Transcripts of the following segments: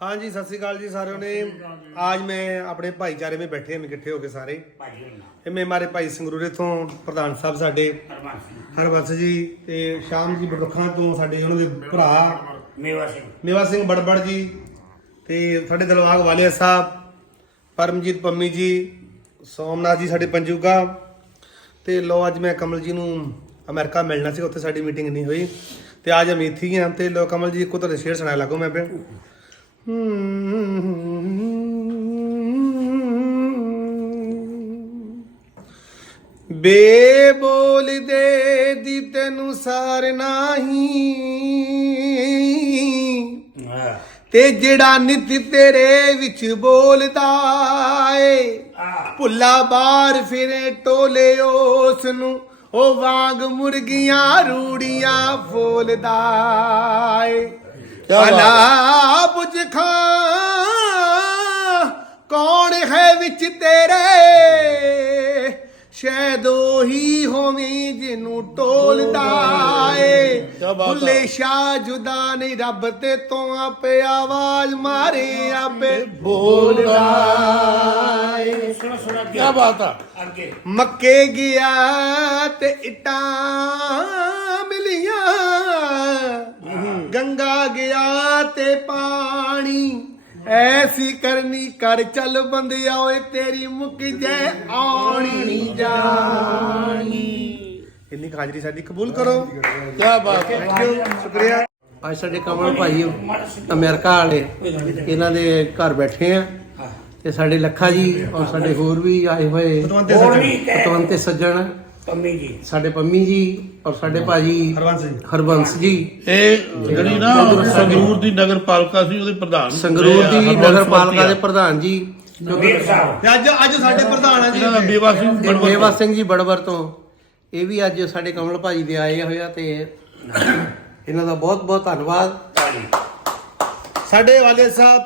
ਹਾਂਜੀ ਸਤਿ ਸ੍ਰੀ ਅਕਾਲ ਜੀ ਸਾਰਿਆਂ ਨੇ। ਅੱਜ ਮੈਂ ਆਪਣੇ ਭਾਈਚਾਰੇ ਵਿੱਚ ਬੈਠੇ ਹਾਂ ਇਕੱਠੇ ਹੋ ਕੇ ਸਾਰੇ। ਇਹ ਮੈਂ ਮਾਰੇ ਭਾਈ ਸੰਗਰੂਰੇ ਤੋਂ ਪ੍ਰਧਾਨ ਸਾਹਿਬ ਸਾਡੇ। ਹਰਬੰਸ ਜੀ। ਤੇ ਸ਼ਾਮ ਜੀ ਬੜੁੱਖਾਂ ਤੋਂ ਸਾਡੇ ਉਹਨਾਂ ਦੇ ਭਰਾ। ਮੇਵਾ ਸਿੰਘ। ਮੇਵਾ ਸਿੰਘ ਬੜਬੜ ਜੀ ਤੇ ਸਾਡੇ ਦਲਵਾਗ ਵਾਲਿਆ ਸਾਹਿਬ ਪਰਮਜੀਤ ਪੰਮੀ ਜੀ ਸੋਮਨਾਥ ਜੀ ਸਾਡੇ ਪੰਜੂਗਾ। ਤੇ ਲੋ ਅੱਜ ਮੈਂ ਕਮਲ ਜੀ ਨੂੰ ਅਮਰੀਕਾ ਮਿਲਣਾ ਸੀ ਉੱਥੇ ਸਾਡੀ ਮੀਟਿੰਗ ਨਹੀਂ ਹੋਈ। ਤੇ ਅੱਜ ਅਮੀਥੀ ਹਾਂ ਤੇ ਲੋ ਕਮਲ ਜੀ ਕੋ ਤੁਹਾਡੇ ਸ਼ੇਰ ਸੁਣਾਇਆ ਲੱਗੋ ਮੈਂ ਪੇ ਬੇ ਬੋਲ ਦੇ ਦੀ ਤੈਨੂੰ ਸਾਰ ਨਹੀਂ। ਤੇ ਜਿਹੜਾ ਨਿਤ ਤੇਰੇ ਵਿੱਚ ਬੋਲਦਾ ਏ ਭੁੱਲਾ ਬਾਹਰ ਫਿਰੇ ਟੋਲੇ ਉਸ ਨੂੰ ਉਹ ਵਾਂਗ ਮੁਰਗੀਆਂ ਰੂੜੀਆਂ ਫੋਲਦਾ ਏ। ਅਲਾ ਕੌਣ ਹੈ ਵਿੱਚ ਤੇਰੇ? ਸ਼ਾਇਦ ਉਹੀ ਹੋਵੀ ਜਿਹਨੂੰ ਟੋਲਦਾ ਏ। ਭੁੱਲੇ ਸ਼ਾ ਜੁਦਾ ਨਹੀਂ ਰੱਬ ਤੇ ਤੋਂ ਆਪੇ ਆਵਾਜ਼ ਮਾਰੇ ਆਪੇ ਬੋਲਦਾ ਏ। ਸੁਣੋ ਸੁਣੋ ਅੱਗੇ। ਕੀ ਬਾਤ ਆ। ਅੱਗੇ। ਮੱਕੇ ਗਿਆ ਤੇ ਇਟਾਂ ਮਿਲੀਆਂ। ਗੰਗਾ ਗਿਆ ਤੇ ਪਾਣੀ ਐਸੀ ਕਰਨੀ ਕਰ ਚੱਲ ਬੰਦਿਆ ਓਏ ਤੇਰੀ ਮੁੱਕ ਜੈ ਆਉਣੀ ਨਹੀਂ ਜਾਣੀ। ਇੰਨੀ ਹਾਜ਼ਰੀ ਸਾਡੀ ਕਬੂਲ ਕਰੋ। ਕੀ ਬਾਤ ਥੈਂਕ ਯੂ ਸ਼ੁਕਰੀਆ। ਅੱਜ ਸਾਡੇ ਕਮਲ ਭਾਈ ਅਮਰੀਕਾ ਵਾਲੇ ਇਹਨਾਂ ਦੇ ਘਰ ਬੈਠੇ ਆ। ਤੇ ਸਾਡੇ ਲੱਖਾ ਜੀ ਔਰ ਸਾਡੇ ਹੋਰ ਵੀ ਆਏ ਹੋਏ ਪਤਵੰਤੇ ਸੱਜਣ। ਪੰਮੀ ਜੀ। ਸਾਡੇ ਪੰਮੀ ਜੀ ਔਰ ਸਾਡੇ ਭਾਜੀ ਹਰਵੰਸ ਜੀ। ਹਰਬੰਸ ਜੀ। ਇਹ ਜਿਹੜੀ ਨਾ ਸੰਗਰੂਰ ਦੀ ਨਗਰ ਪਾਲਿਕਾ ਸੀ ਉਹਦੇ ਪ੍ਰਧਾਨ ਸੰਗਰੂਰ ਦੀ ਹਰਬੰਸ ਨਗਰ ਪਾਲਿਕਾ ਦੇ। ਪ੍ਰਧਾਨ ਜੀ। ਵੀਰ ਸਾਹਿਬ। ਤੇ ਅੱਜ ਅੱਜ ਸਾਡੇ ਪ੍ਰਧਾਨ ਆ ਜੀ। ਬੇਵਾ ਸਿੰਘ ਮੇਵਾ ਸਿੰਘ ਜੀ ਬੜਬਰ ਤੋਂ। ਇਹ ਵੀ ਅੱਜ ਸਾਡੇ ਕਮਲ ਭਾਜੀ ਦੇ ਆਏ ਹੋਇਆ ਤੇ ਇਹਨਾਂ ਦਾ ਬਹੁਤ ਬਹੁਤ ਧੰਨਵਾਦ। ਸਾਡੇ ਵਾਲੇ ਸਾਹਿਬ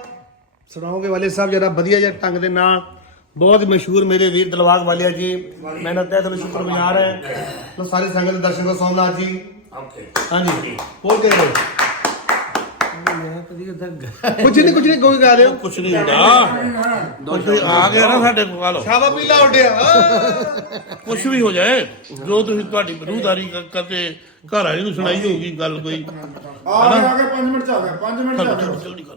ਸੁਣਾਓਗੇ ਵਾਲੇ ਸਾਹਿਬ ਜਰਾ ਵਧੀਆ ਜਿਹਾ ਢੰਗ ਦੇ ਨਾਲ ਬਹੁਤ ਹੀ ਮਸ਼ਹੂਰ ਮੇਰੇ ਵੀਰ ਦਲਵਾਗ ਵਾਲਿਆ ਜੀ। ਮਿਹਨਤ ਹੈ ਤੁਹਾਨੂੰ ਸ਼ੁਕਰਗੁਜ਼ਾਰ ਹੈ। ਲੋ ਸਾਰੀ ਸੰਗਤ ਦੇ ਦਰਸ਼ਨ ਕਰੋ ਸੋਮਨਾਥ ਜੀ। ਓਕੇ ਹਾਂਜੀ। ਕੇ ਕਦੀ ਕਦਾ ਕੁਝ ਨਹੀਂ ਕੁਝ ਨਹੀਂ ਕੋਈ ਗਾ ਲਿਓ ਕੁਛ ਨਹੀਂ ਹੁੰਦਾ। ਤੁਸੀਂ ਆ ਗਏ ਨਾ ਸਾਡੇ ਕੋਲ ਸ਼ਾਬਾ ਪੀਲਾ ਉੱਡਿਆ। ਕੁਛ ਵੀ ਹੋ ਜਾਏ ਜੋ ਤੁਸੀਂ ਤੁਹਾਡੀ ਬਰੂਦਾਰੀ ਕਰਦੇ ਘਰ ਵਾਲੀ ਨੂੰ ਸੁਣਾਈ ਹੋਊਗੀ ਗੱਲ ਕੋਈ। ਆ ਗਏ ਆ ਗਏ 5 ਮਿੰਟ ਚ ਆ ਗਏ 5 ਮਿੰਟ ਚ ਆ ਜਲਦੀ ਕਰ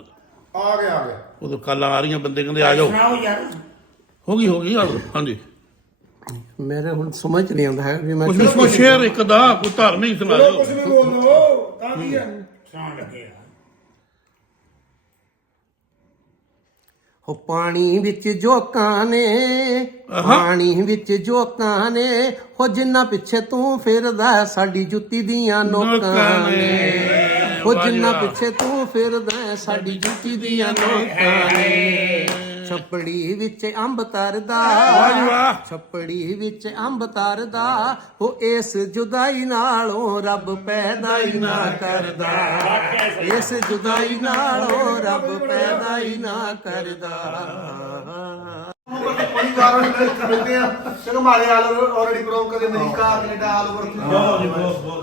ਆ ਗਏ ਆ ਗਏ ਉਦੋਂ ਕਾਲਾਂ ਆ ਰਹੀਆਂ ਬੰਦੇ ਕਹਿੰਦੇ ਆ ਜਾਓ। ਸੁਣਾਓ ਯਾਰ। ਹੋ ਗਈ ਹੋ ਗਈ ਆ ਹਾਂਜੀ। ਮੇਰੇ ਹੁਣ ਸਮਝ ਨਹੀਂ ਆਉਂਦਾ ਹੈ ਵੀ ਮੈਂ ਕੁਛ ਕੁਛ ਸ਼ੇਰ ਇੱਕ ਦਾ ਕੋਈ ਧਾਰਮਿਕ ਸੁਣਾ ਚਲੋ ਦਿਓ। ਕੁਝ ਵੀ ਬੋਲੋ ਤਾਂ ਕੀ ਹੈ ਸੁਣਾਉਣ ਲੱਗੇ ਆ। ਹੋ ਪਾਣੀ ਵਿੱਚ ਜੋਕਾਂ ਨੇ ਪਾਣੀ ਵਿੱਚ ਜੋਕਾਂ ਨੇ ਹੋ ਜਿੰਨਾ ਪਿੱਛੇ ਤੂੰ ਫਿਰਦਾ ਸਾਡੀ ਜੁੱਤੀ ਦੀਆਂ ਨੋਕਾਂ ਨੇ। ਹੋ ਜਿੰਨਾ ਪਿੱਛੇ ਤੂੰ ਫਿਰਦਾ ਸਾਡੀ ਜੁੱਤੀ ਦੀਆਂ ਨੋਕਾਂ ਨੇ। ਛੱਪੜੀ ਵਿੱਚ ਅੰਬ ਤਰਦਾ ਛੱਪੜੀ ਵਿੱਚ ਅੰਬ ਤਰਦਾ ਹੋ ਇਸ ਜੁਦਾਈ ਨਾਲੋਂ ਰੱਬ ਪੈਦਾ ਹੀ ਨਾ ਕਰਦਾ। ਇਸ ਜੁਦਾਈ ਨਾਲੋਂ ਰੱਬ ਪੈਦਾ ਹੀ ਨਾ ਕਰਦਾ। ਪਰਿਵਾਰ ਨੂੰ ਕਰਦੇ ਆ। ਚਲੋ ਮਾਲੇ ਆਲ ਆਲਰੇਡੀ ਪ੍ਰੋਗਰਾਮ ਕਦੇ ਅਮਰੀਕਾ ਕੈਨੇਡਾ ਆਲ ਓਵਰ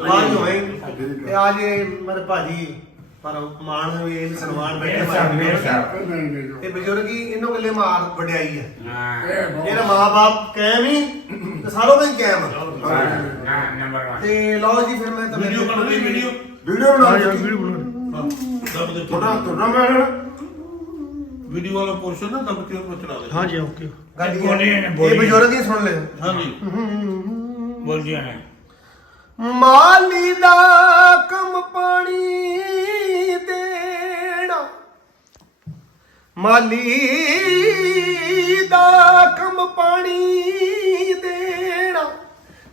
ਬਾਹਰ ਹੋਏ ਤੇ ਅੱਜ ਮੇਰੇ ਭਾਜੀ ਪਰ ਮਾਣ ਹੋਏ ਇਹ ਸਨਮਾਨ ਬੈਠੇ ਵੀਰ ਸਾਹਿਬ ਤੇ ਬਜ਼ੁਰਗ ਹੀ ਇਹਨੂੰ ਗੱਲੇ ਮਾਰ ਵਡਿਆਈ ਆ। ਹਾਂ। ਜਿਹੜਾ ਮਾਂ-ਬਾਪ ਕਾਇਮ ਹੀ ਤੇ ਸਾਰੋਂ ਹੀ ਕਾਇਮ ਆ। ਹਾਂ ਨੰਬਰ 1 ਤੇ ਲਓ ਜੀ ਫਿਰ ਮੈਂ ਤਾਂ ਵੀਡੀਓ ਬਣ ਰਹੀ ਵੀਡੀਓ ਵੀਡੀਓ ਬਣਾ ਵੀਡੀਓ ਬਣਾ ਦਬ ਦੇ ਤੁਹਾਡਾ ਮੈਂ ਵੀਡੀਓ ਵਾਲਾ ਪੋਰਸ਼ਨ ਨਾ ਦਬ ਕੇ ਉਹ ਚਲਾ ਦੇ। ਹਾਂਜੀ ਓਕੇ ਗੱਡੀ ਬੋਲੀ ਨੇ, ਇਹ ਬੋਲੀ। ਬਜ਼ੁਰਗ ਹੀ ਸੁਣ ਲਿਓ ਹਾਂਜੀ ਬੋਲ ਦਿਆ ਨੇ। ਮਾਲੀ ਦਾ ਕੰਮ ਪਾਣੀ ਮਾਲੀ ਦਾ ਕੰਮ ਪਾਣੀ ਦੇਣਾ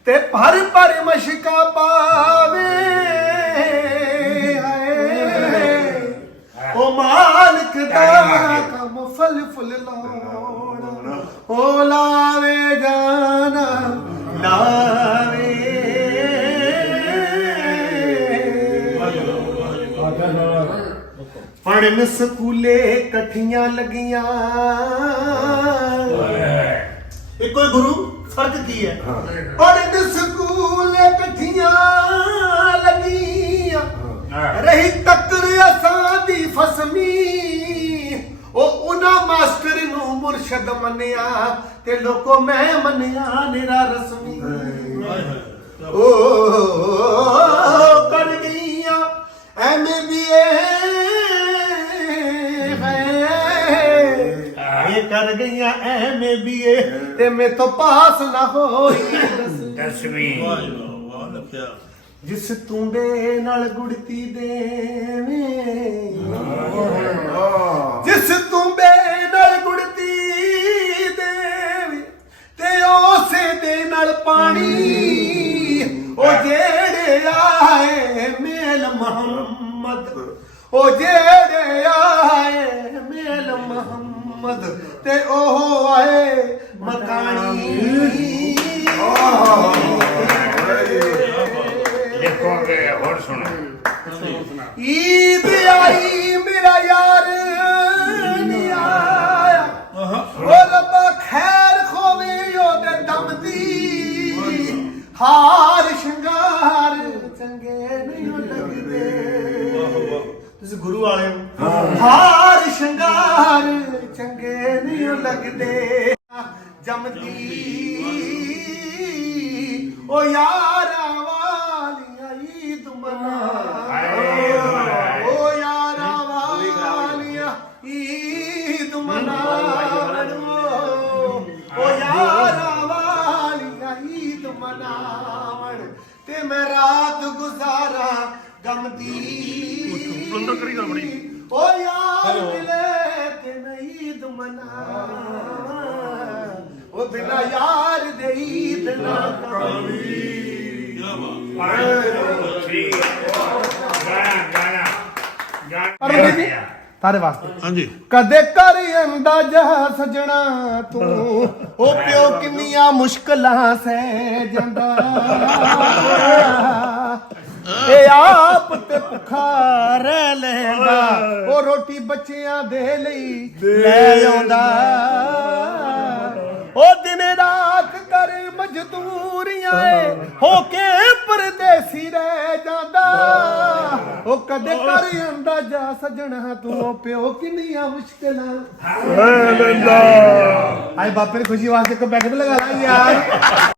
ਤੇ ਭਰ ਭਰ ਮਸ਼ਕਾ ਪਾਵੇ। ਹਾਏ ਉਹ ਮਾਲਕ ਦਾ ਕੰਮ ਫਲ ਫੁੱਲ ਲਾਉਣਾ। ਉਹ ਲਾਵੇ ਜਾਨਾ ਲਾਵੇ ਪੜਨ ਸਕੂਲੇ ਇਕੱਠੀਆਂ ਲੱਗੀਆਂ। ਇੱਕੋ ਹੀ ਗੁਰੂ ਫ਼ਰਕ ਕੀ ਹੈ? ਪੜਨ ਸਕੂਲੇ ਇਕੱਠੀਆਂ ਲੱਗੀਆਂ। ਰਹੀ ਟੱਕਰ ਅਸਾਂ ਦੀ ਫਸਮੀ। ਮੁਰਸ਼ਦ ਮੰਨਿਆ ਤੇ ਲੋਕੋ ਮੈਂ ਮੰਨਿਆ ਨਿਰਾ ਰਸਮੀ। ਓ ਕਰ ਗਈਆਂ। ਐਵੇਂ ਵੀ ਇਹ ਗਈਆਂ ਐਵੇਂ ਵੀ ਤੇ ਮੇ ਤੋਂ ਪਾਸ ਨਾ ਹੋਈ। ਦਸਵੀਂ। ਵਾਹ ਜੀ ਵਾਹ ਵਾਹ ਰੱਖਿਆ ਜਿਸ ਤੁੰਬੇ ਨਾਲ ਗੁੜਤੀ ਦੇਵੇਂ। ਜਿਸ ਤੁੰਬੇ ਨਾਲ ਗੁੜਤੀ ਦੇਵੇਂ ਤੇ ਉਸੇ ਦੇ ਨਾਲ ਪਾਣੀ। ਉਹ ਜਿਹੜੇ ਆਏ ਮੇਲ ਮੁਹੰਮਦ ਉਹ ਜਿਹੜੇ ਆਏ ਮੇਲ ਮੁਹੰਮਦ। ਤੇ ਉਹ ਆਏ ਮਕਾਨੀ। ਲਿਖੋਗੇ ਹੋਰ ਸੁਣੋ। ਈਦ ਆਈ ਮੇਰਾ ਯਾਰ ਨਹੀਂ ਆਇਆ। ਉਹ ਲੱਭਾ ਖੈਰ ਖੋਵੇ ਉਹਦੇ ਦਮ ਦੀ। ਹਾਰ ਸ਼ਿੰਗਾਰ ਚੰਗੇ ਨਹੀਂ ਲੱਗਦੇ। ਤੁਸੀਂ ਗੁਰੂ ਵਾਲੇ ਹੋ। ਹਾਰ ਸ਼ਿੰਗਾਰ ਚੰਗੇ ਨਹੀਂ ਲੱਗਦੇ ਜਮਦੀ ਉਹ ਯਾਰਾਂ ਵਾਲੀਆਂ ਈਦ ਮਨਾ ਓ ਯਾਰਾਂ ਵਾਲੀਆਂ ਈਦ ਮਨਾਵਣ ਓ ਯਾਰਾਂ ਵਾਲੀਆਂ ਈਦ ਮਨਾਵਣ ਤੇ ਮੈਂ ਰਾਤ ਗੁਜ਼ਾਰਾ ਗਮ ਦੀ ਓ ਯਾਰ ਮਿਲੇ ਤੇ ਮੈਂ ਈਦ ਮਨਾਵਾਂ। ਓ ਬਿਨਾ ਯਾਰ ਦੇ ਈਦ ਨਾ ਤਾਰੇ ਵਾਸਤੇ। ਹਾਂਜੀ। ਕਦੇ ਕਰ ਅੰਦਾਜ਼ਾ ਸਜਣਾ ਤੂੰ। ਉਹ ਪਿਓ ਕਿੰਨੀਆਂ ਮੁਸ਼ਕਲਾਂ ਸਹਿ ਜਾਂਦਾ। ਇਹ ਆਪ ਤੇ ਭੁੱਖਾ ਰਹਿ ਲੈਂਦਾ। ਉਹ ਰੋਟੀ ਬੱਚਿਆਂ ਦੇ ਲਈ ਲੈ ਆਉਂਦਾ ਉਹ ਦਿਨ ਰਾਤ ਕਰ ਮਜ਼ਦੂਰੀਆਂ ਏ ਹੋ ਕੇ ਪਰਦੇਸੀ ਰਹਿ ਜਾਂਦਾ। ਉਹ ਕਦੇ ਕਰ ਅੰਦਾਜ਼ਾ ਸਜਣਾ ਤੂੰ ਉਹ ਪਿਓ ਕਿੰਨੀਆਂ ਮੁਸ਼ਕਲਾਂ। ਆਏ ਬਾਪੇ ਦੀ ਖੁਸ਼ੀ ਵਾਸਤੇ ਇੱਕ ਪੈਕਟ ਲਗਾ ਲਾ ਯਾਰ।